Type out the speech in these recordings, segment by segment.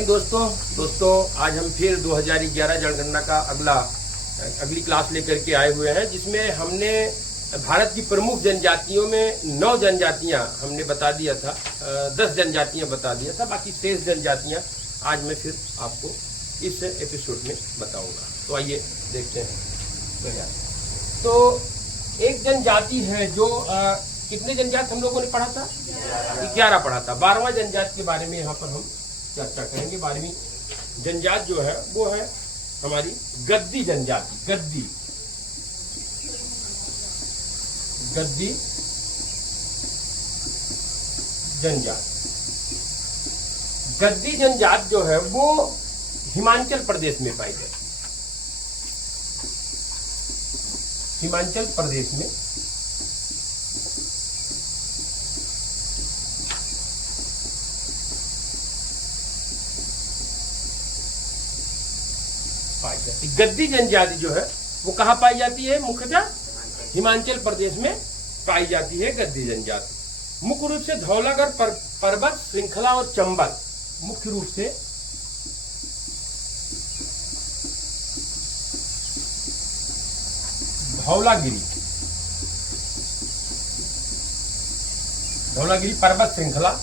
हिंद दोस्तों आज हम फिर 2011 जनगणना का अगली क्लास लेकर के आए हुए हैं, जिसमें हमने भारत की प्रमुख जनजातियों में 9 जनजातियां हमने बता दिया था, 10 जनजातियां बता दिया था, बाकी शेष जनजातियां आज मैं फिर आपको इस एपिसोड में बताऊंगा। तो आइए देखते हैं। तो एक जनजाति है जो कितने जनजाति हम लोगों ने पढ़ा था? 11 पढ़ा था। 12वां जनजाति के बारे में यहाँ पर हम चर्चा करेंगे। 12वीं जनजाति जो है वो है हमारी गद्दी जनजाति। गद्दी जनजाति। गद्दी जनजाति जो है वो हिमाचल प्रदेश में पाई जाती है। हिमाचल प्रदेश में पाई जाती है। गद्दी जनजाति जो है वो कहाँ पाई जाती है? मुख्यतः हिमाचल प्रदेश में पाई जाती है गद्दी जनजाति। मुख्य रूप से धौलागढ़ पर्वत श्रृंखला और चंबल, मुख्य रूप से धौलागिरी पर्वत श्रृंखला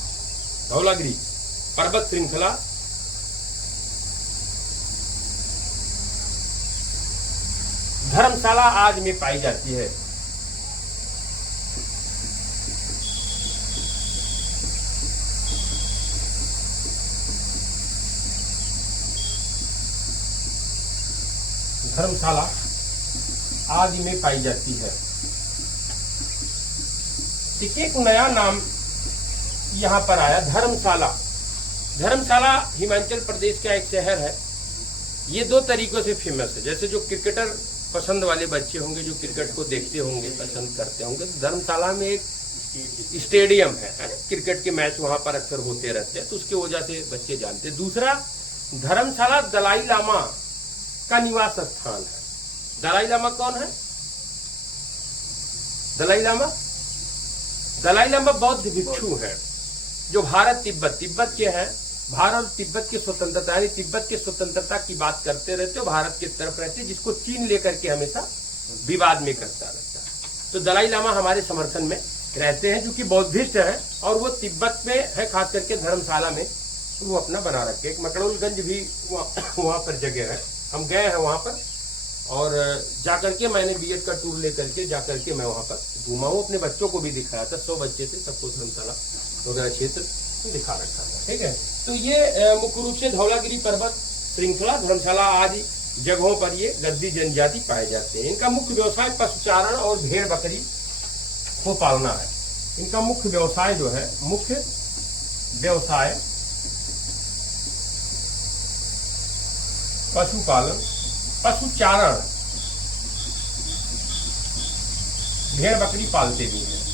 धर्मशाला आज में पाई जाती है। धर्मशाला आदि में पाई जाती है। एक नया नाम यहाँ पर आया, धर्मशाला। धर्मशाला हिमाचल प्रदेश का एक शहर है। ये 2 तरीकों से फेमस है। जैसे जो क्रिकेटर पसंद वाले बच्चे होंगे, जो क्रिकेट को देखते होंगे, पसंद करते होंगे, तो धर्मशाला में एक स्टेडियम है, क्रिकेट के मैच वहां पर अक्सर होते रहते हैं, तो उसके वजह से बच्चे जानते हैं। दूसरा, धर्मशाला दलाई लामा का निवास स्थान है। दलाई लामा कौन है? दलाई लामा बौद्ध भिक्षु है जो भारत तिब्बत के हैं। भारत और तिब्बत की स्वतंत्रता, यानी तिब्बत की स्वतंत्रता की बात करते रहते हो, भारत की तरफ रहते, जिसको चीन लेकर के हमेशा विवाद में करता रहता है। तो दलाई लामा हमारे समर्थन में रहते हैं, जो कि बौद्धिस्ट है और वो तिब्बत में है, खास करके धर्मशाला में वो अपना बना रखे। एक मकड़ौलगंज भी वहाँ पर जगह है, हम गए हैं वहाँ पर, और जाकर के मैंने बीएड का टूर लेकर के जाकर के मैं वहाँ पर घूमा हूँ, अपने बच्चों को भी दिखाया था। 100 बच्चे थे, सबको धर्मशाला वगैरह क्षेत्र दिखा रखा था। ठीक है, तो ये मुख्य रूप से धौलागिरी पर्वत श्रृंखला, धर्मशाला आदि जगहों पर ये गद्दी जनजाति पाए जाते हैं। इनका मुख्य व्यवसाय पशुचारण और भेड़ बकरी को पालना है। इनका मुख्य व्यवसाय जो है, मुख्य व्यवसाय पशुपालन, पशुचारण, भेड़ बकरी पालते भी हैं।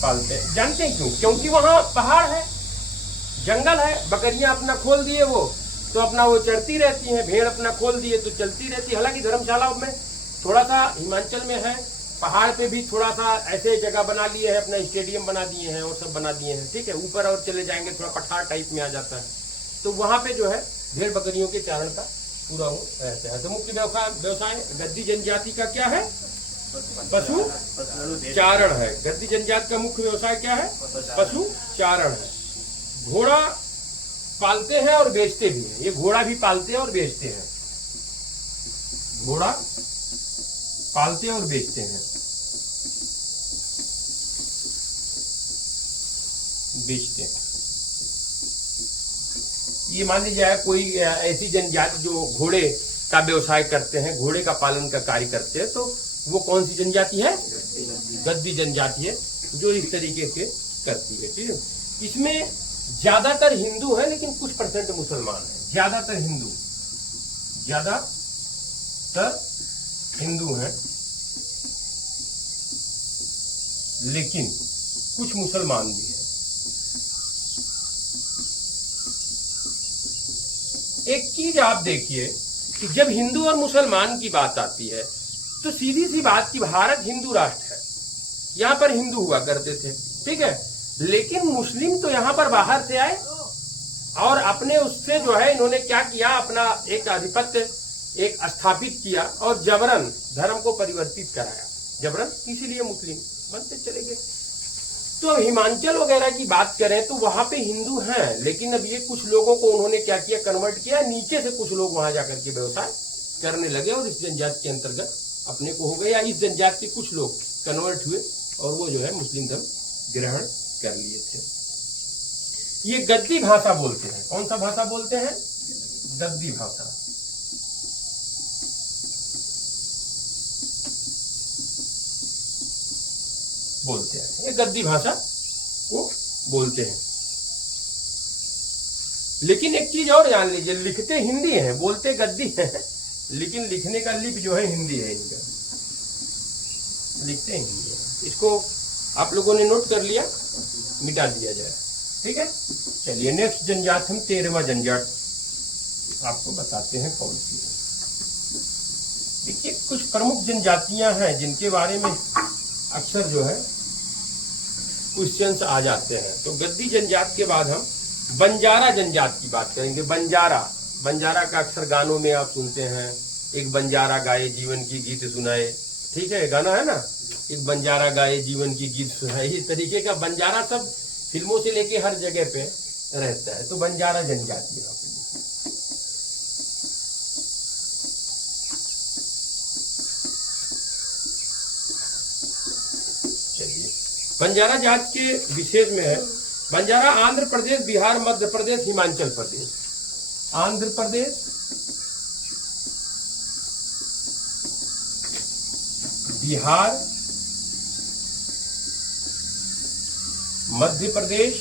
जानते हैं क्यों? क्योंकि वहां पहाड़ है, जंगल है, बकरियां अपना खोल दिए वो तो अपना वो चरती रहती हैं, भेड़ अपना खोल दिए तो चलती रहती है। हालांकि धर्मशाला में थोड़ा सा हिमाचल में है, पहाड़ पे भी थोड़ा सा ऐसे जगह बना लिए है, अपना स्टेडियम बना दिए हैं और सब बना दिए हैं। ठीक है, ऊपर और चले जाएंगे थोड़ा पठार टाइप में आ जाता है, तो वहां पे जो है भेड़ बकरियों के चारण का पूरा हो रहता है। तो मुख्य व्यवसाय गद्दी जनजाति का क्या है? पशु चारण है। गद्दी जनजाति का मुख्य व्यवसाय क्या है? पशु चारण है। घोड़ा पालते हैं और बेचते भी हैं। ये घोड़ा भी पालते हैं और बेचते हैं। घोड़ा पालते और बेचते हैं, ये मान लीजिए कोई ऐसी जनजाति जो घोड़े का व्यवसाय करते हैं, घोड़े का पालन का कार्य करते हैं, तो वो कौन सी जनजाति है? गद्दी जनजाति है, जो इस तरीके से करती है। ठीक है, इसमें ज्यादातर हिंदू है, लेकिन कुछ % मुसलमान है। ज्यादातर हिंदू हैं, लेकिन कुछ मुसलमान भी हैं। एक चीज आप देखिए कि जब हिंदू और मुसलमान की बात आती है तो सीधी सी बात कि भारत हिंदू राष्ट्र है, यहाँ पर हिंदू हुआ करते थे, ठीक है। लेकिन मुस्लिम तो यहाँ पर बाहर से आए और अपने उससे जो है इन्होंने क्या किया, अपना एक आधिपत्य एक स्थापित किया और जबरन धर्म को परिवर्तित कराया, जबरन, इसीलिए मुस्लिम बनते चले गए। तो हिमाचल वगैरह की बात करें तो वहां पे हिंदू हैं, लेकिन अब ये कुछ लोगों को उन्होंने क्या किया, कन्वर्ट किया, नीचे से कुछ लोग वहां जाकर के व्यवसाय करने लगे और इस जनजाति के अंतर्गत अपने को हो गए, या इस जनजाति के कुछ लोग कन्वर्ट हुए और वो जो है मुस्लिम धर्म ग्रहण कर लिए थे। ये गद्दी भाषा बोलते हैं। कौन सा भाषा बोलते हैं? गद्दी भाषा। बोलते हैं, ये गद्दी भाषा को बोलते हैं। लेकिन एक चीज और जान लीजिए, लिखते हिंदी हैं, बोलते गद्दी हैं, लेकिन लिखने का लिपि जो है हिंदी है इनका, लिखते हिंदी है। इसको आप लोगों ने नोट कर लिया, मिटा दिया जाए, ठीक है। चलिए नेक्स्ट जनजात, हम 13वां जनजात आपको बताते हैं कौन सी है। देखिए कुछ प्रमुख जनजातियां हैं जिनके बारे में अक्सर जो है क्वेश्चंस आ जाते हैं। तो गद्दी जनजात के बाद हम बंजारा जनजात की बात करेंगे। बंजारा, बंजारा का अक्सर गानों में आप सुनते हैं, एक बंजारा गाए जीवन की गीत सुनाए, ठीक है, गाना है ना, एक बंजारा गाए जीवन की गीत सुनाए, इस तरीके का बंजारा सब फिल्मों से लेके हर जगह पे रहता है। तो बंजारा जनजाति है। चलिए बंजारा जात के विशेष में है, बंजारा आंध्र प्रदेश, बिहार, मध्य प्रदेश, हिमाचल प्रदेश। आंध्र प्रदेश, बिहार, मध्य प्रदेश,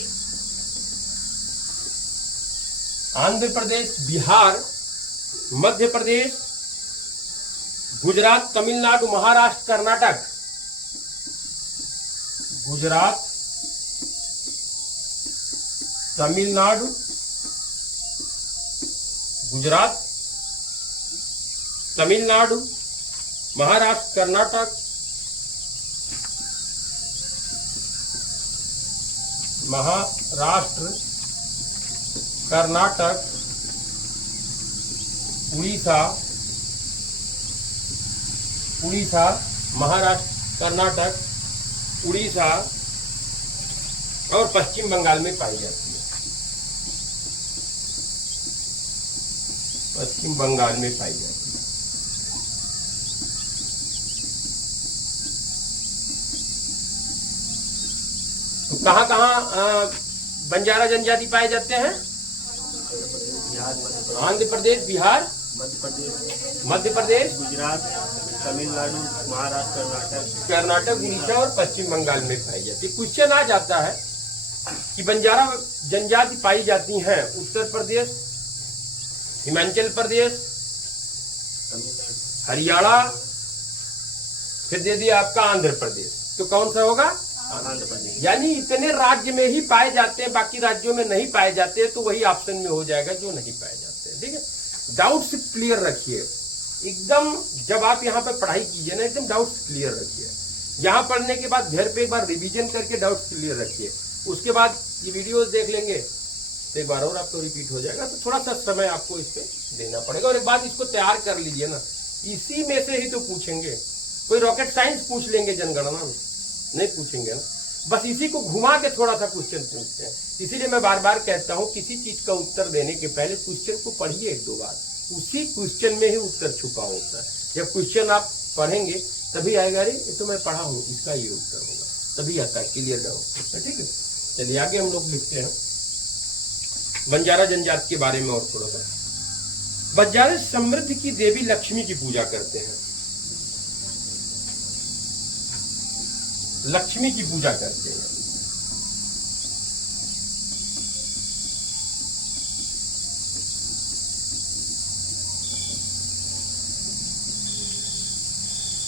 आंध्र प्रदेश, बिहार, मध्य प्रदेश, गुजरात, तमिलनाडु, महाराष्ट्र, कर्नाटक। गुजरात, तमिलनाडु, गुजरात, तमिलनाडु, महाराष्ट्र, कर्नाटक, महाराष्ट्र, कर्नाटक, उड़ीसा, उड़ीसा, महाराष्ट्र, कर्नाटक, उड़ीसा और पश्चिम बंगाल में पाई जाती है। पश्चिम बंगाल में पाई जाती है। तो कहाँ कहाँ बंजारा जनजाति पाए जाते हैं? आंध्र प्रदेश, बिहार, मध्य प्रदेश, गुजरात, तमिलनाडु, महाराष्ट्र, कर्नाटक, उड़ीसा और पश्चिम बंगाल में पाई जाती है। क्वेश्चन आ जाता है कि बंजारा जनजाति पाई जाती हैं उत्तर प्रदेश, हिमाचल प्रदेश, हरियाणा, फिर दे दिया आपका आंध्र प्रदेश। तो कौन सा होगा? आंध्र प्रदेश। यानी इतने राज्य में ही पाए जाते हैं, बाकी राज्यों में नहीं पाए जाते, तो वही ऑप्शन में हो जाएगा जो नहीं पाए जाते हैं, ठीक है। डाउट्स क्लियर रखिए एकदम, जब आप यहाँ पे पढ़ाई कीजिए ना, एकदम डाउट्स क्लियर रखिए। यहाँ पढ़ने के बाद घर पे एक बार रिवीजन करके डाउट्स क्लियर रखिए। उसके बाद ये वीडियोस देख लेंगे तो एक बार और आपको रिपीट हो जाएगा। तो थोड़ा सा समय आपको इस पे देना पड़ेगा। और एक बात इसको तैयार कर लीजिए ना, इसी में से ही तो पूछेंगे। कोई रॉकेट साइंस पूछ लेंगे जनगणना में? नहीं पूछेंगे ना, बस इसी को घुमा के थोड़ा सा क्वेश्चन पूछते हैं। इसीलिए मैं बार बार कहता हूँ, किसी चीज का उत्तर देने के पहले क्वेश्चन को पढ़िए एक दो बार, उसी क्वेश्चन में ही उत्तर छुपा होता है। जब क्वेश्चन आप पढ़ेंगे तभी आएगा, अरे ये तो मैं पढ़ा हूँ, इसका ये उत्तर होगा, तभी आता है क्लियर डाउट, ठीक है। चलिए आगे हम लोग लिखते हैं बंजारा जनजाति के बारे में और थोड़ा सा। बंजारे समृद्धि की देवी लक्ष्मी की पूजा करते हैं, लक्ष्मी की पूजा करते हैं।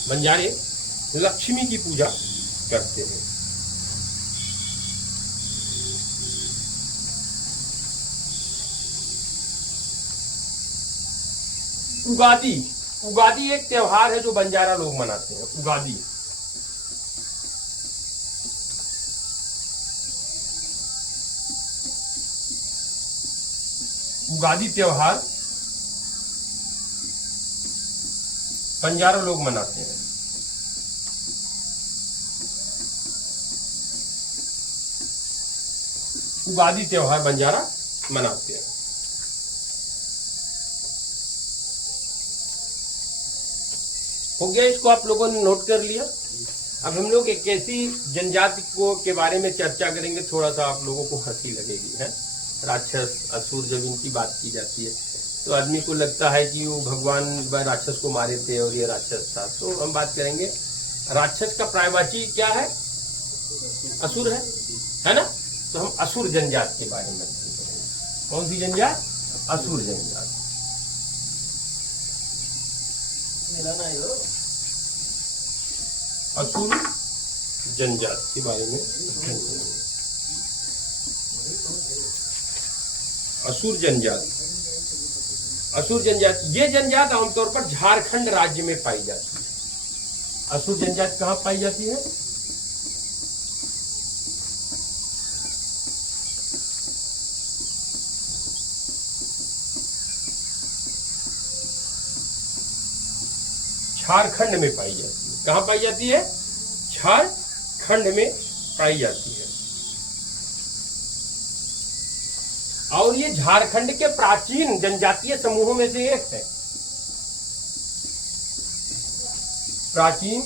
बंजारे लक्ष्मी की पूजा करते हैं। उगादी, उगादी एक त्योहार है जो बंजारा लोग मनाते हैं। उगादी उगादी त्योहार बंजारा लोग मनाते हैं। उगादी त्योहार बंजारा मनाते हैं। हो गया, इसको आप लोगों ने नोट कर लिया। अब हम लोग एक ऐसी जनजाति को के बारे में चर्चा करेंगे, थोड़ा सा आप लोगों को हंसी लगेगी है। राक्षस असुर जब इनकी बात की जाती है तो आदमी को लगता है कि वो भगवान राक्षस को मारे थे और ये राक्षस था। तो हम बात करेंगे राक्षस का पर्यायवाची क्या है? असुर है ना। तो हम असुर जनजात के बारे में करेंगे। कौन सी जनजात? असुर जनजात। असुर जनजात के बारे में। असुर जनजात, असुर जनजात, ये जनजात आमतौर पर झारखंड राज्य में पाई जाती है। असुर जनजात कहाँ पाई जाती है? झारखंड में पाई जाती है। कहाँ पाई जाती है? झारखंड में पाई जाती है। और ये झारखंड के प्राचीन जनजातीय समूहों में से एक है। प्राचीन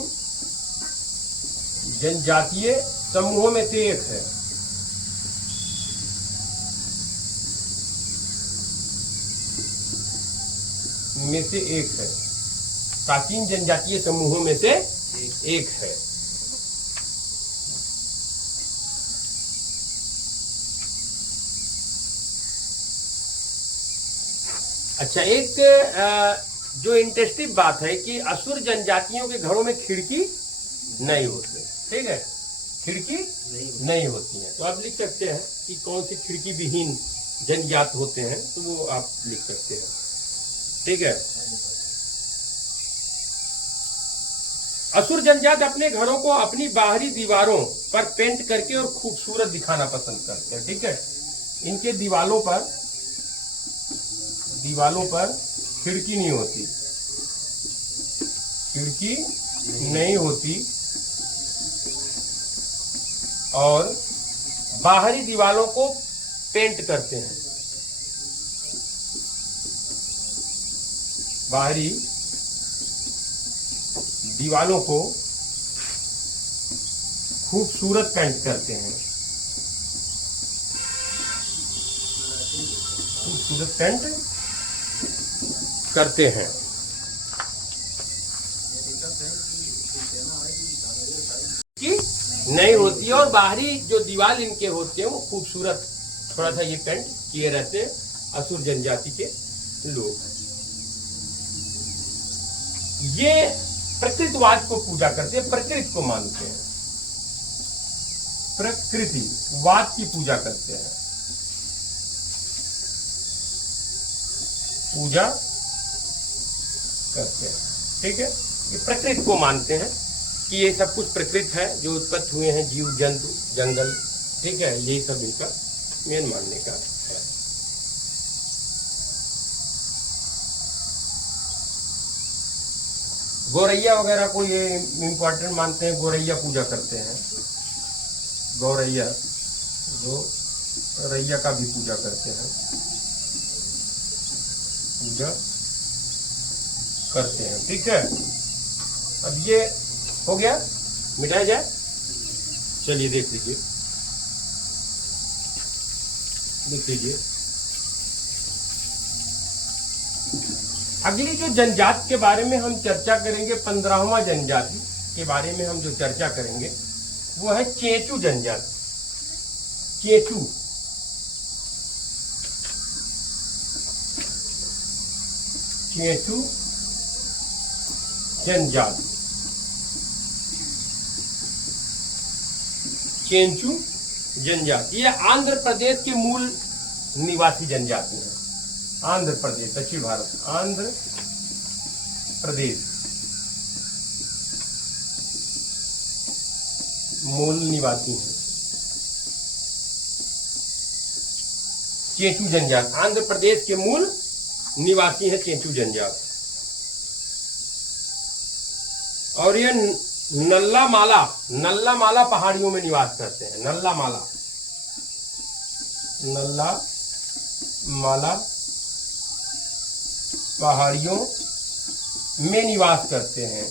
जनजातीय समूहों में से एक है। में से एक है। प्राचीन जनजातीय समूहों में से एक है। अच्छा, एक जो इंटरेस्टिंग बात है कि असुर जनजातियों के घरों में खिड़की नहीं होती। ठीक है, खिड़की नहीं होती है। तो आप लिख सकते हैं कि कौन सी खिड़की विहीन जनजात होते हैं, तो वो आप लिख सकते हैं। ठीक है। असुर जनजात अपने घरों को अपनी बाहरी दीवारों पर पेंट करके और खूबसूरत दिखाना पसंद करते हैं। ठीक है, इनके दीवालों पर खिड़की नहीं होती, खिड़की नहीं होती और बाहरी दीवालों को पेंट करते हैं। बाहरी दीवालों को खूबसूरत पेंट करते हैं। खूबसूरत पेंट करते हैं। कि नहीं होती है और बाहरी जो दीवार इनके होते हैं वो खूबसूरत थोड़ा सा ये पेंट किए रहते हैं असुर जनजाति के लोग। ये प्रकृतिवाद को पूजा करते हैं, प्रकृति को मानते हैं, प्रकृतिवाद की पूजा करते हैं, पूजा करते हैं। ठीक है, ये प्रकृति को मानते हैं कि ये सब कुछ प्रकृति है, जो उत्पत्ति हुए हैं जीव जंतु जंगल। ठीक है, यही सब इनका मेन मानने का है। गौरैया वगैरह को ये इम्पोर्टेंट मानते हैं, गौरैया पूजा करते हैं। गौरैया, जो रैया का भी पूजा करते हैं, पूजा करते हैं। ठीक है, अब ये हो गया, मिटाया जाए। चलिए देख लीजिए, देख लीजिए। अगली जो जनजाति के बारे में हम चर्चा करेंगे, 15वां जनजाति के बारे में हम जो चर्चा करेंगे वो है चेंचू जनजाति। चेंचू, चेंचू जनजाति, चेंचू जनजाति ये आंध्र प्रदेश के मूल निवासी जनजाति है। आंध्र प्रदेश, दक्षिण भारत, आंध्र प्रदेश मूल निवासी है। चेंचू जनजाति। आंध्र प्रदेश के मूल निवासी हैं चेंचू जनजाति। और ये नल्ला माला पहाड़ियों में निवास करते हैं। नल्ला माला पहाड़ियों में निवास करते हैं।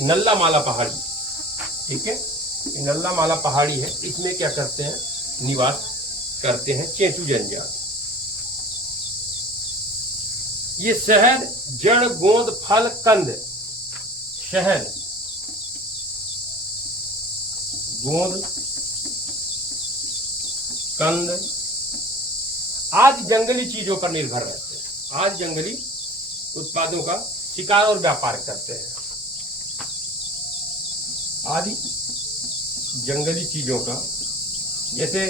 नल्ला माला पहाड़ी, ठीक है, नल्ला माला पहाड़ी है, इसमें क्या करते हैं, निवास करते हैं चेंचू जनजाति। ये शहद, जड़, गोंद, फल, कंद, शहद, गोंद, कंद आदि जंगली चीजों पर निर्भर रहते हैं। आज जंगली उत्पादों का शिकार और व्यापार करते हैं। आदि जंगली चीजों का, जैसे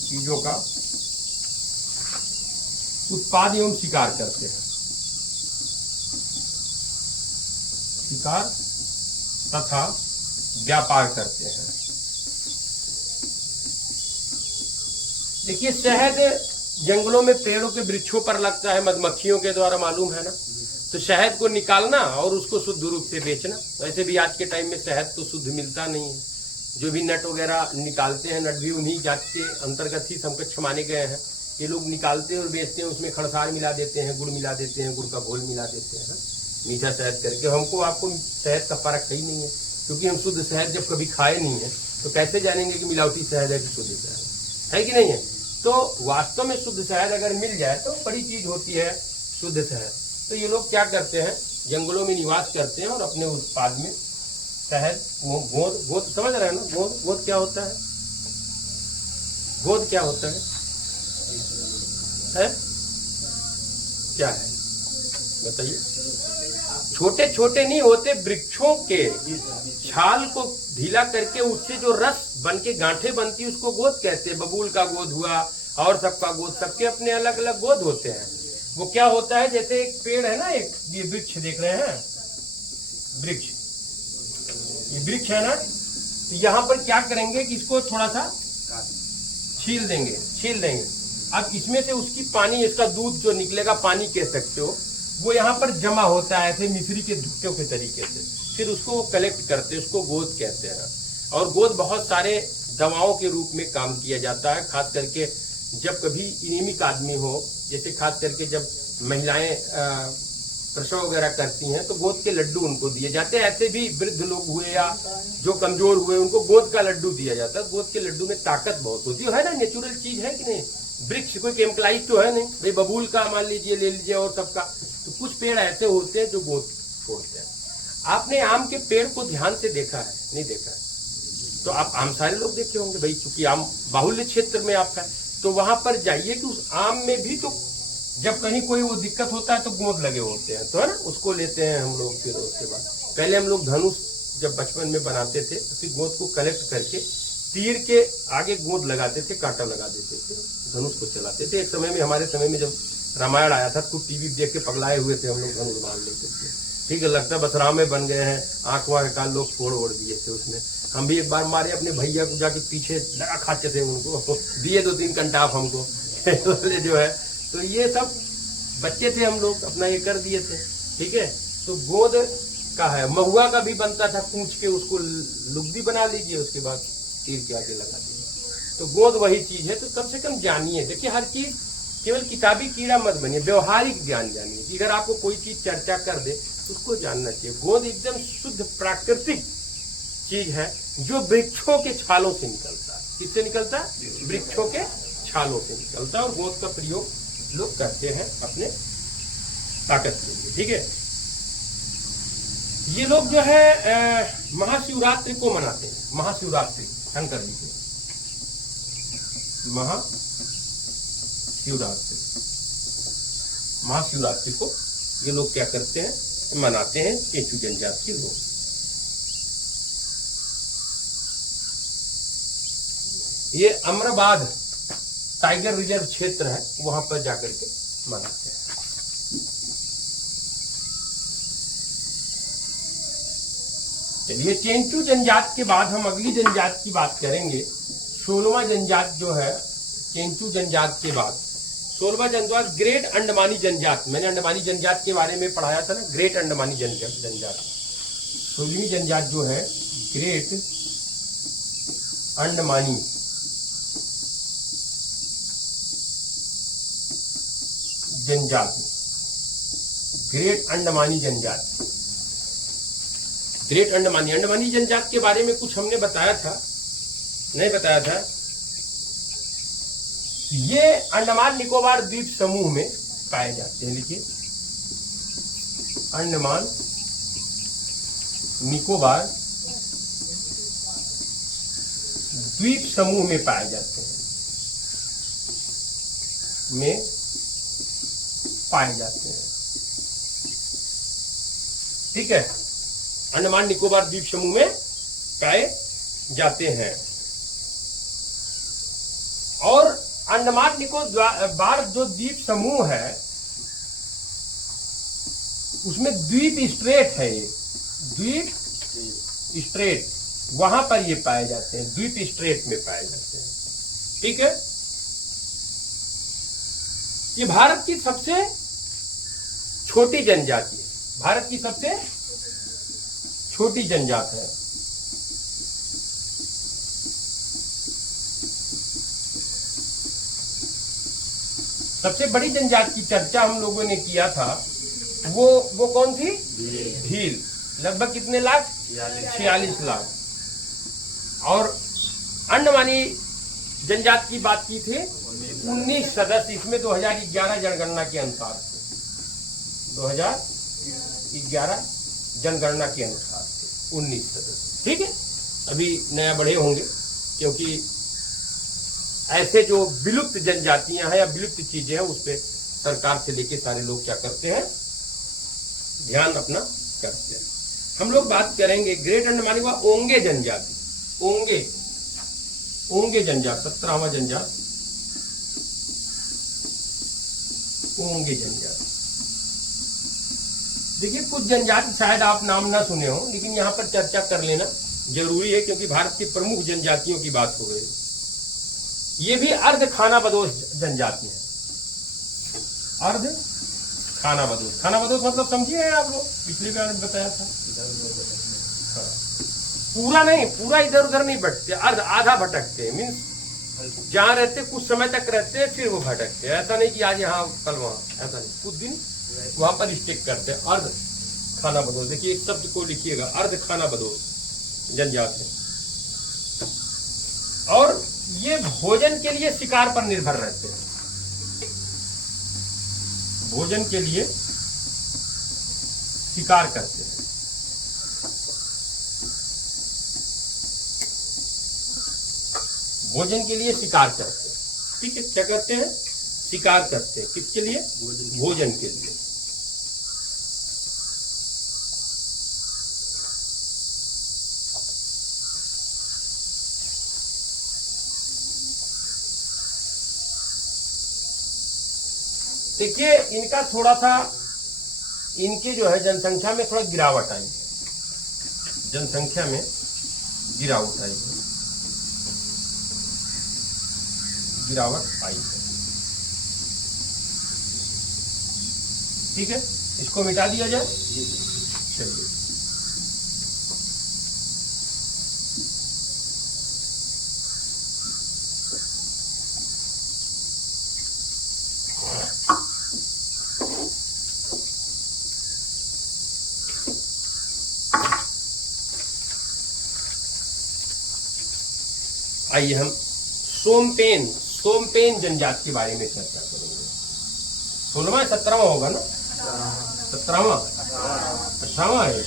चीजों का उत्पाद एवं शिकार करते हैं। शिकार तथा व्यापार करते हैं। देखिए, शहद जंगलों में पेड़ों के वृक्षों पर लगता है, मधुमक्खियों के द्वारा, मालूम है ना। तो शहद को निकालना और उसको शुद्ध रूप से बेचना। वैसे भी आज के टाइम में शहद तो शुद्ध मिलता नहीं है। जो भी नट वगैरह निकालते हैं, नट भी उन्हीं जात के अंतर्गत ही समकक्ष माने गए हैं। ये लोग निकालते हैं और बेचते हैं, उसमें खड़सार मिला देते हैं, गुड़ मिला देते हैं, गुड़ का घोल मिला देते हैं, मीठा शहद करके। हमको आपको शहद का फर्क ही नहीं है, क्योंकि हम शुद्ध शहद जब कभी खाए नहीं है तो कैसे जानेंगे कि मिलावटी शहद है कि शुद्ध शहद है कि नहीं है। तो वास्तव में शुद्ध शहद अगर मिल जाए तो बड़ी चीज होती है शुद्ध शहद। तो ये लोग क्या करते हैं, जंगलों में निवास करते हैं और अपने उत्पाद में शहद, गोंद समझ रहे हैं ना। गोंद क्या होता है, गोंद क्या होता है? क्या है बताइए? छोटे छोटे नहीं होते, वृक्षों के छाल को ढीला करके उससे जो रस बन के गांठें बनती है उसको गोद कहते हैं। बबूल का गोद हुआ और सबका गोद, सबके अपने अलग अलग गोद होते हैं। वो क्या होता है, जैसे एक पेड़ है ना, एक ये वृक्ष देख रहे हैं, वृक्ष, ये वृक्ष है ना, तो यहाँ पर क्या करेंगे कि इसको थोड़ा सा छील देंगे। अब इसमें से उसकी पानी, इसका दूध जो निकलेगा, पानी कह सकते हो, वो यहाँ पर जमा होता है ऐसे मिश्री के धुक्कों के तरीके से। फिर उसको वो कलेक्ट करते हैं, उसको गोद कहते हैं। और गोद बहुत सारे दवाओं के रूप में काम किया जाता है, खास करके जब कभी एनीमिक आदमी हो, जैसे खास करके जब महिलाएं प्रसव वगैरह करती हैं तो गोद के लड्डू उनको दिए जाते हैं। ऐसे भी वृद्ध लोग हुए या जो कमजोर हुए उनको गोद का लड्डू दिया जाता है। गोद के लड्डू में ताकत बहुत होती है ना, नेचुरल चीज है कि नहीं। वृक्ष कोई केमिकलाइज तो है नहीं भाई, बबूल का मान लीजिए ले लीजिए और सबका। तो कुछ पेड़ ऐसे होते हैं जो गोद छोड़ते हैं। आपने आम के पेड़ को ध्यान से देखा है? नहीं देखा है तो आप आम सारे लोग देखे होंगे भाई, चूंकि आम बाहुल्य क्षेत्र में आपका है, तो वहां पर जाइए कि उस आम में भी तो जब कहीं कोई वो दिक्कत होता है तो गोंद लगे होते हैं, तो है ना, उसको लेते हैं हम लोग। फिर उसके बाद पहले हम लोग धनुष जब बचपन में बनाते थे तो फिर गोंद को कलेक्ट करके तीर के आगे गोंद लगाते थे, कांटा लगा देते थे, धनुष को चलाते थे। एक समय में, हमारे समय में जब रामायण आया था तो टीवी देख के पगलाए हुए थे हम लोग, धनुष बांध लेते थे। ठीक है, लगता है बस राम में बन गए हैं, आंख वाँख कान लोग फोड़ ओढ़ दिए थे उसमें। हम भी एक बार मारे अपने भैया को, जाके पीछे लगा खाते थे उनको, दिए 2-3 कंटाप हमको जो है। तो ये सब बच्चे थे हम लोग, अपना ये कर दिए थे। ठीक है, तो गोंद का है, महुआ का भी बनता था, पूछ के उसको लुगदी बना लीजिए, उसके बाद तीर के आगे लगा दीजिए। तो गोंद वही चीज है। तो कम से कम जानिए। देखिए, हर चीज केवल किताबी कीड़ा मत बनिए, व्यवहारिक ज्ञान जानिए। कि अगर आपको कोई चीज चर्चा कर दे तो उसको जानना चाहिए। गोंद एकदम शुद्ध प्राकृतिक चीज है जो वृक्षों के छालों से निकलता है। किससे निकलता है? वृक्षों के छालों से निकलता है। और गोंद का प्रयोग लोग करते हैं अपने ताकत के लिए। ठीक है, ये लोग जो है महाशिवरात्रि को मनाते हैं। महाशिवरात्रि शंकर जी के महाशिवरात्रि को ये लोग क्या करते हैं, मनाते हैं, चेंचू जनजाति के लोग। ये अमराबाद टाइगर रिजर्व क्षेत्र है, वहां पर जाकर के मनाते हैं। चलिए, चेंचू जनजात के बाद हम अगली जनजात की बात करेंगे। 16वां जनजात जो है, चेंचू जनजात के बाद 16वां जनजात ग्रेट अंडमानी जनजात। मैंने अंडमानी जनजात के बारे में पढ़ाया था ना, ग्रेट अंडमानी जनजात। 16वीं जनजात जो है ग्रेट अंडमानी जनजात। ग्रेट अंडमानी जनजात, ग्रेट अंडमानी जनजात के बारे में कुछ हमने बताया था, नहीं बताया था। ये अंडमान निकोबार द्वीप समूह में पाए जाते हैं। लिखिए, अंडमान निकोबार द्वीप समूह में पाए जाते हैं, में पाए जाते हैं। ठीक है, अंडमान निकोबार द्वीप समूह में पाए जाते हैं। और अंडमान निकोबार जो द्वीप समूह है उसमें द्वीप स्ट्रेट है, ये द्वीप स्ट्रेट, वहां पर ये पाए जाते हैं, द्वीप स्ट्रेट में पाए जाते हैं। ठीक है, ये भारत की सबसे छोटी जनजाति है, भारत की सबसे छोटी जनजात है। सबसे बड़ी जनजाति की चर्चा हम लोगों ने किया था, वो कौन थी? भील। लगभग कितने लाख? 46 लाख। और अंडमानी जनजाति की बात की थी 19 सदस्य, इसमें 2011 जनगणना के अनुसार थे, 2011 जनगणना के अनुसार थे 19 सदस्य। ठीक है, अभी नया बढ़े होंगे, क्योंकि ऐसे जो विलुप्त जनजातियां हैं या विलुप्त चीजें हैं उस पर सरकार से लेके सारे लोग क्या करते हैं, ध्यान अपना करते हैं। हम लोग बात करेंगे ग्रेट अंडमानी व ओंगे जनजाति। ओंगे जनजात, 17वां जनजात ओंगे जनजाति। देखिए, कुछ जनजाति शायद आप नाम ना सुने हो, लेकिन यहाँ पर चर्चा कर लेना जरूरी है, क्योंकि भारत की प्रमुख जनजातियों की बात हो रही है। ये भी अर्ध खानाबदोश जनजाति है, अर्ध खानाबदोश। खानाबदोश मतलब समझिए आप लोग, पिछली बार बताया था। हाँ। पूरा नहीं, पूरा इधर उधर नहीं भटकते, अर्ध आधा भटकते हैं, मीन्स जहाँ रहते कुछ समय तक रहते हैं फिर वो भटकते हैं। ऐसा नहीं कि आज यहाँ कल वहाँ, ऐसा नहीं, कुछ दिन वहां पर स्टिक करते हैं। अर्ध खानाबदोश, देखिए इस शब्द को लिखिएगा, अर्ध खानाबदोश जनजात है। और ये भोजन के लिए शिकार पर निर्भर रहते हैं, भोजन के लिए शिकार करते हैं। भोजन के लिए शिकार करते हैं। ठीक है, क्या करते हैं? शिकार करते हैं। किसके लिए? भोजन के लिए। देखिए, इनका थोड़ा सा, इनकी जो है जनसंख्या में थोड़ा गिरावट आई है, जनसंख्या में गिरावट आई है, गिरावट आई है। ठीक है, इसको मिटा दिया जाए। चलिए, आइए हम सोमपेन जनजाति के बारे में चर्चा करेंगे। 16वां 17वां होगा ना? 17वां 18वां है।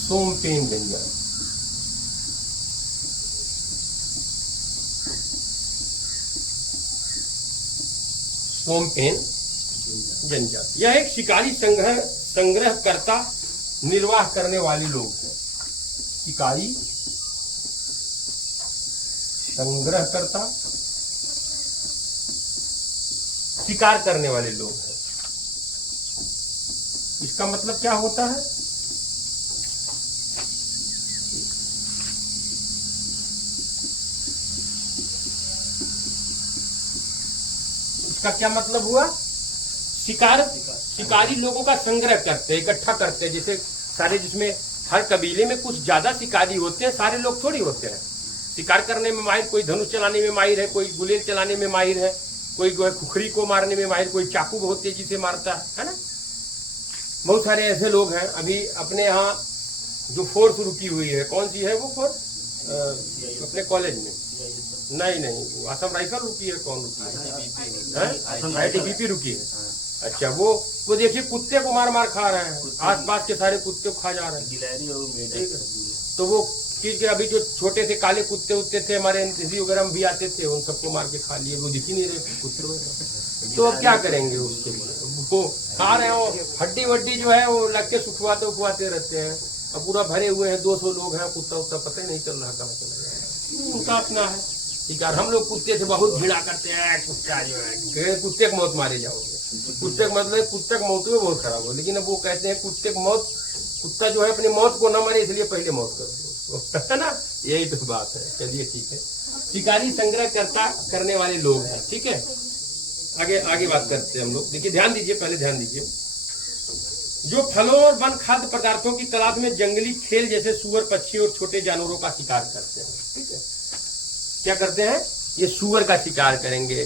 सोमपेन जनजाति, सोमपेन जनजाति, यह एक शिकारी संग्रहकर्ता निर्वाह करने वाले लोग हैं। शिकारी संग्रहकर्ता, शिकार करने वाले लोग हैं। इसका मतलब क्या होता है? इसका क्या मतलब हुआ? शिकारी लोगों का संग्रह करते हैं, इकट्ठा करते हैं। जैसे सारे, जिसमें हर कबीले में कुछ ज्यादा शिकारी होते हैं, सारे लोग थोड़ी होते हैं। शिकार करने में माहिर, कोई धनुष चलाने में माहिर है, कोई गुलेल चलाने में माहिर है, कोई खुखरी को मारने में माहिर, कोई चाकू बहुत तेजी से मारता है ना। बहुत सारे ऐसे लोग हैं। अभी अपने यहाँ जो फोर्स रुकी हुई है, कौन सी है वो फोर्स? अपने कॉलेज में नहीं, असम राइफल रुकी है। कौन रुकी है? आईटीबीपी रुकी है। अच्छा, वो देखिए कुत्ते को मार मार खा रहे हैं, आसपास के सारे कुत्ते को खा जा रहे हैं। ठीक है, तो वो चीज के अभी जो छोटे से काले कुत्ते उत्ते थे हमारे एनसीसी वगैरह में भी आते थे, उन सबको मार के खा लिए। वो दिख ही नहीं रहे कुत्ते में। तो अब क्या करेंगे उसके लिए? वो खा रहे हो, हड्डी वड्डी जो है वो लग के सुखवाते रहते हैं। अब पूरा भरे हुए हैं, 200 लोग हैं, कुत्ता उत्ता पता ही नहीं चल रहा कहाँ चला गया। उनका अपना है। ठीक है, हम लोग कुत्ते से बहुत भिड़ा करते हैं। कुत्ता जो है, कुत्ते की मौत मारे जाओगे। कुत्ते का मतलब कुत्ते की मौत में बहुत खराब हो, लेकिन अब वो कहते हैं कुत्ते की मौत, कुत्ता जो है अपनी मौत को न मारे इसलिए पहले मौत कर दो, है ना। यही तो बात है। चलिए ठीक है, शिकारी संग्रह करने वाले लोग हैं। ठीक है, आगे बात करते हैं हम लोग। देखिए, ध्यान दीजिए, पहले ध्यान दीजिए। जो फलों और वन खाद्य पदार्थों की तलाश में जंगली खेल जैसे सुअर, पक्षी और छोटे जानवरों का शिकार करते हैं। ठीक है, क्या करते हैं? ये सुअर का शिकार करेंगे,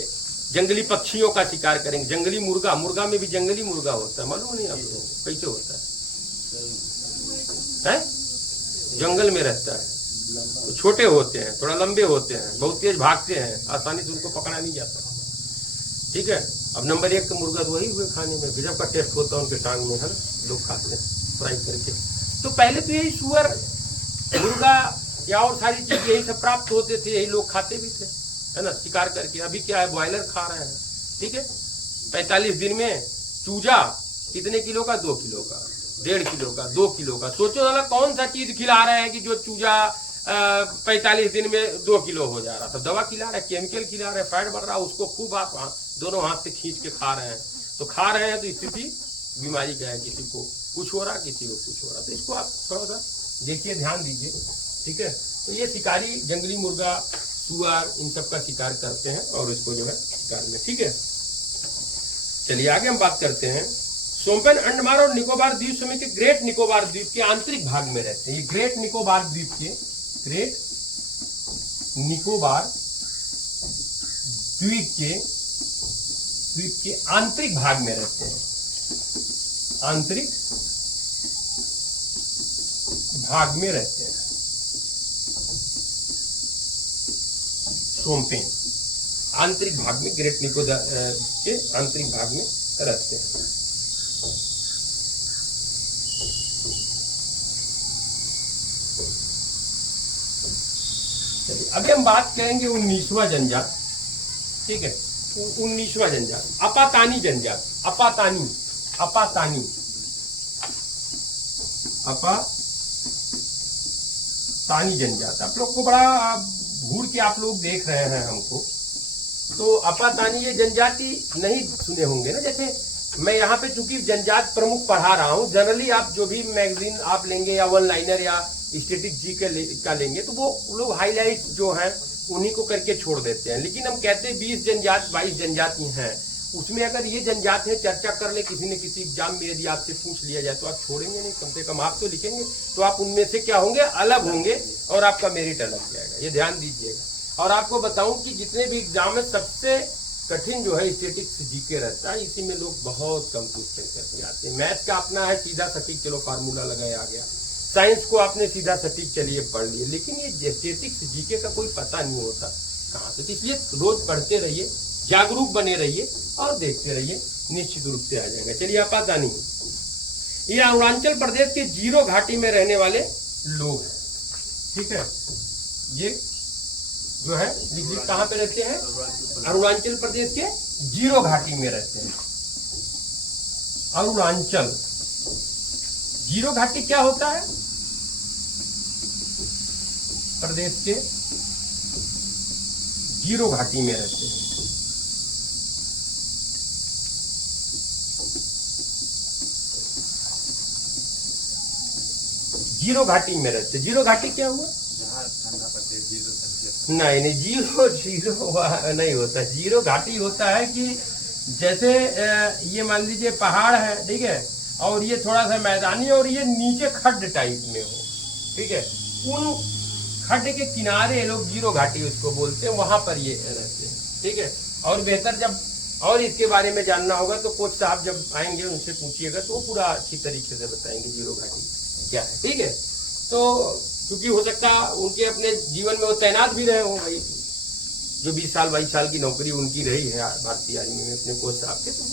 जंगली पक्षियों का शिकार करेंगे, जंगली मुर्गा में भी जंगली मुर्गा होता है, मालूम नहीं आपको कैसे होता है? जंगल में रहता है, तो छोटे होते हैं, थोड़ा लंबे होते हैं, बहुत तेज भागते हैं, आसानी से उनको पकड़ा नहीं जाता। ठीक है, अब नंबर 1 का मुर्गा तो वही हुए खाने में, गजब का टेस्ट होता है उनके टांग में, है ना, लोग खाते हैं फ्राई करके। तो पहले तो यही सुअर, मुर्गा या और सारी चीज यही सब प्राप्त होते थे, यही लोग खाते भी थे, है ना, शिकार करके। अभी क्या है, ब्रॉयलर खा रहे हैं। ठीक है, 45 दिन में चूजा कितने किलो का? 2 किलो का, 1.5 किलो का, 2 किलो का। सोचो जरा कौन सा चीज खिला रहे हैं कि जो चूजा 45 दिन में 2 किलो हो जा रहा था? दवा खिला रहे हैं, केमिकल खिला रहे हैं, फैट बढ़ रहा है, उसको खूब आप दोनों हाथ से खींच के खा रहे हैं। तो खा रहे हैं तो स्थिति बीमारी का है, किसी को कुछ हो रहा, किसी को कुछ हो रहा। तो इसको आप थोड़ा सा देखिए, ध्यान दीजिए। ठीक है, तो ये शिकारी जंगली मुर्गा, सुअर, इन सब का शिकार करते हैं और इसको जो है शिकार में। ठीक है, चलिए आगे हम बात करते हैं। सोम्पेन, अंडमान और निकोबार द्वीप समूह के ग्रेट निकोबार द्वीप के आंतरिक भाग में रहते हैं। ये ग्रेट निकोबार द्वीप के आंतरिक भाग में रहते हैं। आंतरिक भाग में रहते हैं सोम्पेन, आंतरिक भाग में, ग्रेट निकोबार के आंतरिक भाग में रहते हैं। अभी हम बात करेंगे 19वां जनजात। ठीक है, 19वां जनजात, अपातानी जनजात। अपातानी जनजात। आप लोग को बड़ा घूर के आप लोग देख रहे हैं हमको, तो अपातानी ये जनजाति नहीं सुने होंगे ना। जैसे मैं यहाँ पे चूंकि जनजात प्रमुख पढ़ा रहा हूँ, जनरली आप जो भी मैगजीन आप लेंगे या वन लाइनर या स्टैटिक जी का लेंगे, तो वो लोग हाईलाइट जो है उन्हीं को करके छोड़ देते हैं। लेकिन हम कहते हैं 20 जनजात 22 जनजाति हैं, उसमें अगर ये जनजात है चर्चा कर ले किसी न किसी एग्जाम में, यदि आपसे पूछ लिया जाए तो आप छोड़ेंगे नहीं, कम से कम आप तो लिखेंगे। तो आप उनमें से क्या होंगे, अलग होंगे, और आपका मेरिट अलग जाएगा, ये ध्यान दीजिएगा। और आपको बताऊं कि जितने भी एग्जाम में सबसे कठिन जो है स्टैटिक्स जीके रहता है, इसी में लोग बहुत कम क्वेश्चन करके आते हैं। मैथ का अपना है सीधा सटीक, चलो फार्मूला लगाया आ गया। साइंस को आपने सीधा सटीक चलिए पढ़ लिए, लेकिन ये स्टैटिक्स जीके का कोई पता नहीं होता कहाँ से। इसलिए रोज पढ़ते रहिए, जागरूक बने रहिए और देखते रहिए, निश्चित रूप से आ जाएगा। चलिए अपातानी, ये अरुणाचल प्रदेश के जीरो घाटी में रहने वाले लोग हैं। ठीक है, ये जो है कहाँ पे रहते हैं? अरुणाचल प्रदेश के जीरो घाटी में रहते हैं। अरुणाचल जीरो घाटी क्या होता है? प्रदेश के जीरो घाटी में रहते हैं। जीरो घाटी में रहते। जीरो घाटी क्या हुआ? ठंडा प्रदेश, जीरो सेल्सियस। नहीं, जीरो नहीं होता। जीरो घाटी होता है कि जैसे ये मान लीजिए पहाड़ है, ठीक है, और ये थोड़ा सा मैदानी और ये नीचे खड्ड टाइप में हो, ठीक है, उन खड्ड के किनारे ये लोग जीरो घाटी उसको बोलते हैं, वहां पर ये रहते हैं, ठीक है। और बेहतर जब और इसके बारे में जानना होगा तो कोच साहब जब आएंगे उनसे पूछिएगा तो वो पूरा अच्छी तरीके से बताएंगे जीरो घाटी क्या है, ठीक है। तो क्योंकि हो सकता उनके अपने जीवन में वो तैनात भी रहे हों भाई, जो 20 साल 22 साल की नौकरी उनकी रही है भारतीय आर्मी में अपने कोच साहब के, तो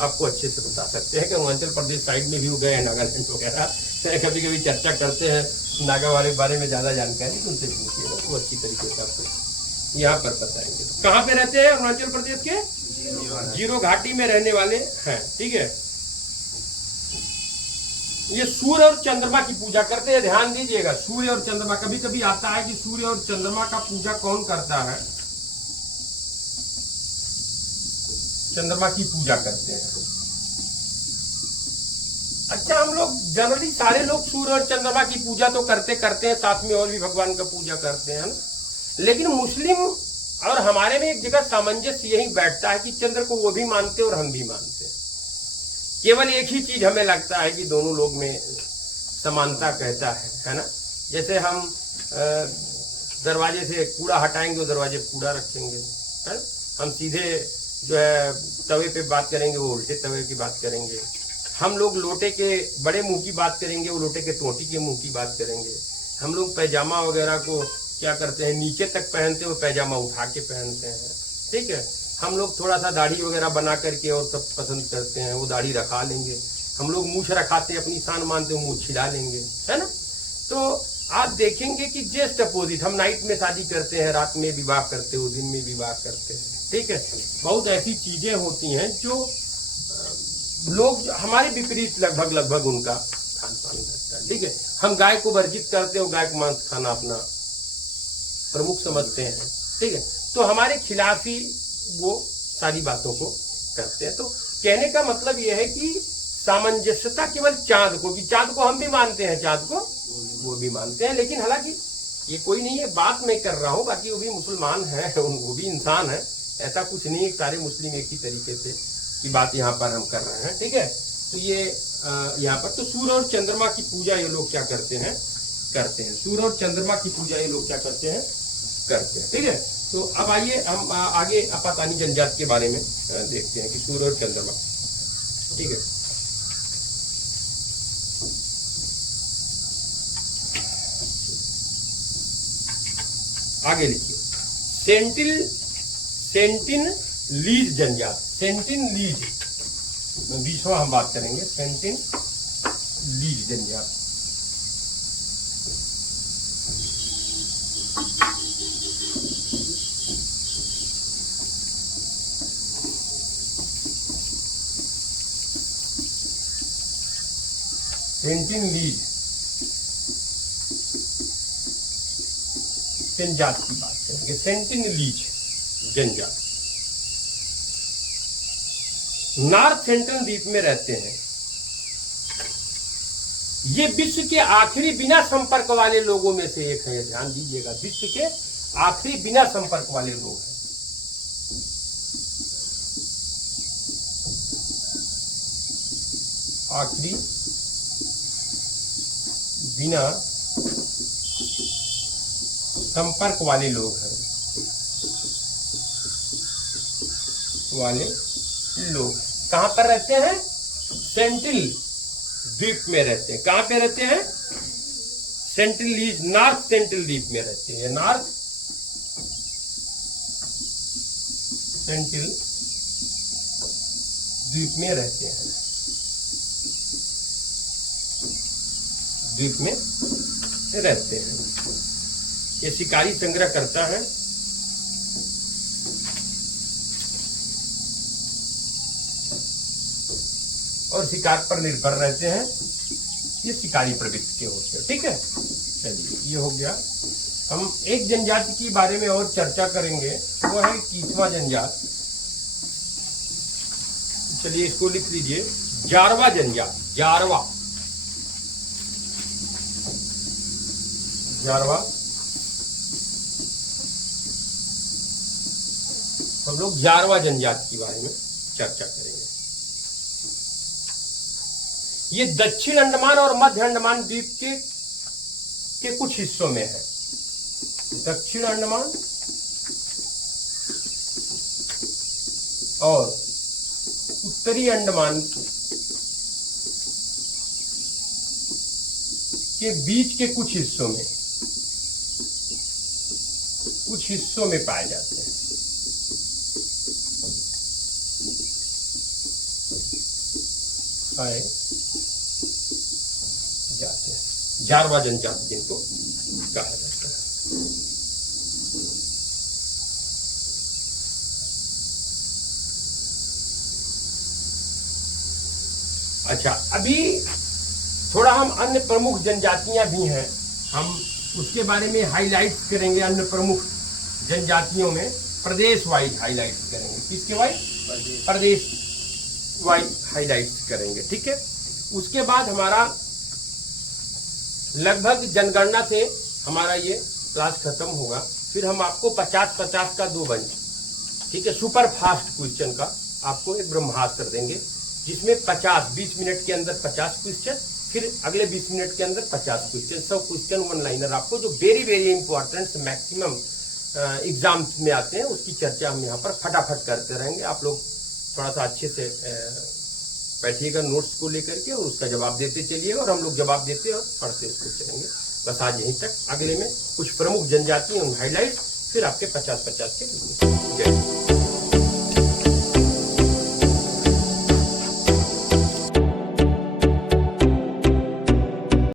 आपको अच्छे से बता सकते हैं कि अरुणाचल प्रदेश साइड में भी वो गए हैं, नागालैंड वगैरह, कभी कभी चर्चा करते हैं नागा वाले बारे में ज्यादा जानकारी तो उनसे पूछिएगा तो अच्छी तरीके से आपको यहाँ पर बताएंगे। तो कहाँ पे रहते हैं अरुणाचल प्रदेश के जीरो घाटी में रहने वाले हैं, ठीक है। ये सूर्य और चंद्रमा की पूजा करते हैं, ध्यान दीजिएगा, सूर्य और चंद्रमा। कभी कभी आता है कि सूर्य और चंद्रमा का पूजा कौन करता है, चंद्रमा की पूजा करते हैं। अच्छा, हम लोग जनरली सारे लोग सूर्य और चंद्रमा की पूजा तो करते हैं, साथ में और भी भगवान का पूजा करते हैं ना। लेकिन मुस्लिम और हमारे में एक जगह सामंजस्य यही बैठता है कि चंद्र को वो भी मानते और हम भी मानते हैं। केवल एक ही चीज हमें लगता है कि दोनों लोग में समानता कहता है ना। जैसे हम दरवाजे से कूड़ा हटाएंगे, वो दरवाजे पे कूड़ा रखेंगे, है? हम सीधे जो है तवे पे बात करेंगे, वो उल्टे तवे की बात करेंगे। हम लोग लोटे के बड़े मुंह की बात करेंगे, वो लोटे के टोटी के मुंह की बात करेंगे। हम लोग पैजामा वगैरह को क्या करते हैं, नीचे तक पहनते हैं, वो पैजामा उठा के पहनते हैं, ठीक है। हम लोग थोड़ा सा दाढ़ी वगैरह बना करके और सब पसंद करते हैं, वो दाढ़ी रखा लेंगे। हम लोग मूछ रखाते हैं, अपनी शान मानते हैं, मूछ छिला लेंगे, है ना। तो आप देखेंगे कि जस्ट अपोजिट, हम नाइट में शादी करते हैं, रात में विवाह करते हो, दिन में विवाह करते हैं, ठीक है। बहुत ऐसी चीजें होती हैं जो लोग हमारे विपरीत लगभग उनका खान पान रहता है, ठीक है। हम गाय को वर्जित करते हो, गाय को मांस खाना अपना प्रमुख समझते हैं, ठीक है। तो हमारे खिलाफ ही वो सारी बातों को करते हैं। तो कहने का मतलब यह है कि सामंजस्यता केवल चांद को, कि चांद को हम भी मानते हैं, चांद को वो भी मानते हैं, लेकिन हालांकि ये कोई नहीं है, बात मैं कर रहा हूं, बाकी वो भी मुसलमान है, वो भी इंसान है, ऐसा कुछ नहीं है, सारे मुस्लिम एक ही तरीके से की बात यहाँ पर हम कर रहे हैं, ठीक है। तो ये यहाँ पर तो सूर्य और चंद्रमा की पूजा ये लोग क्या करते हैं, सूर्य और चंद्रमा की पूजा ये लोग क्या करते हैं, ठीक है। तो अब आइए हम आगे आपातानी जनजाति के बारे में देखते हैं कि सूर्य और चंद्रमा, ठीक है। आगे लिखिए, सेंटिनलीज जनजाति, सेंटिनलीज 20वां हम बात करेंगे, सेंटिनलीज जनजाति। सेंटिनलीज जनजाति की बात करेंगे, सेंटिनलीज जनजाति नॉर्थ सेंट्रल द्वीप में रहते हैं। ये विश्व के आखिरी बिना संपर्क वाले लोगों में से एक है, ध्यान दीजिएगा, विश्व के आखिरी बिना संपर्क वाले लोग हैं। आखिरी बिना संपर्क वाले लोग हैं, कहां पर रहते हैं, सेंटिल द्वीप में रहते हैं। कहां पे रहते हैं, सेंटिनलीज, नॉर्थ सेंट्रल द्वीप में रहते हैं, नॉर्थ सेंट्रल द्वीप में रहते हैं, द्वीप में रहते हैं। ये शिकारी संग्रह करता है, और शिकार पर निर्भर रहते हैं। ये शिकारी प्रवृत्ति के होते हैं, ठीक है। चलिए, ये हो गया। हम एक जनजाति के बारे में और चर्चा करेंगे, वो है कीचवा जनजाति। चलिए इसको लिख लीजिए, जारवा जनजाति, जारवा हम लोग जारवा जनजाति के बारे में चर्चा करेंगे। ये दक्षिण अंडमान और मध्य अंडमान द्वीप के कुछ हिस्सों में है। दक्षिण अंडमान और उत्तरी अंडमान के बीच के कुछ हिस्सों में पाए जाते हैं। पाए जाते हैं। जारवा जनजाति जिनको कहा जाता है। अच्छा, अभी थोड़ा हम अन्य प्रमुख जनजातियां भी हैं, हम उसके बारे में हाईलाइट करेंगे। अन्य प्रमुख जनजातियों में प्रदेश वाइज हाईलाइट करेंगे। किसके वाइज? प्रदेश वाइज हाईलाइट करेंगे, ठीक है। उसके बाद हमारा लगभग जनगणना से हमारा ये क्लास खत्म होगा। फिर हम आपको 50-50 का 2 बंच, ठीक है, सुपर फास्ट क्वेश्चन का आपको एक ब्रह्मास्त्र देंगे, जिसमें 20 मिनट के अंदर 50 क्वेश्चन, फिर अगले 20 मिनट के अंदर 50 क्वेश्चन, सब क्वेश्चन वन लाइनर आपको, जो very very important maximum exams में आते हैं, उसकी चर्चा हम यहाँ पर फटाफट करते रहेंगे। आप लोग थोड़ा सा अच्छे से बैठिएगा नोट्स को लेकर के और उसका जवाब देते चलिएगा, और हम लोग जवाब देते और पढ़ते उसको चलेंगे। बस आज यहीं तक। अगले में कुछ प्रमुख जनजाति हाईलाइट, फिर आपके 50-50 के। जय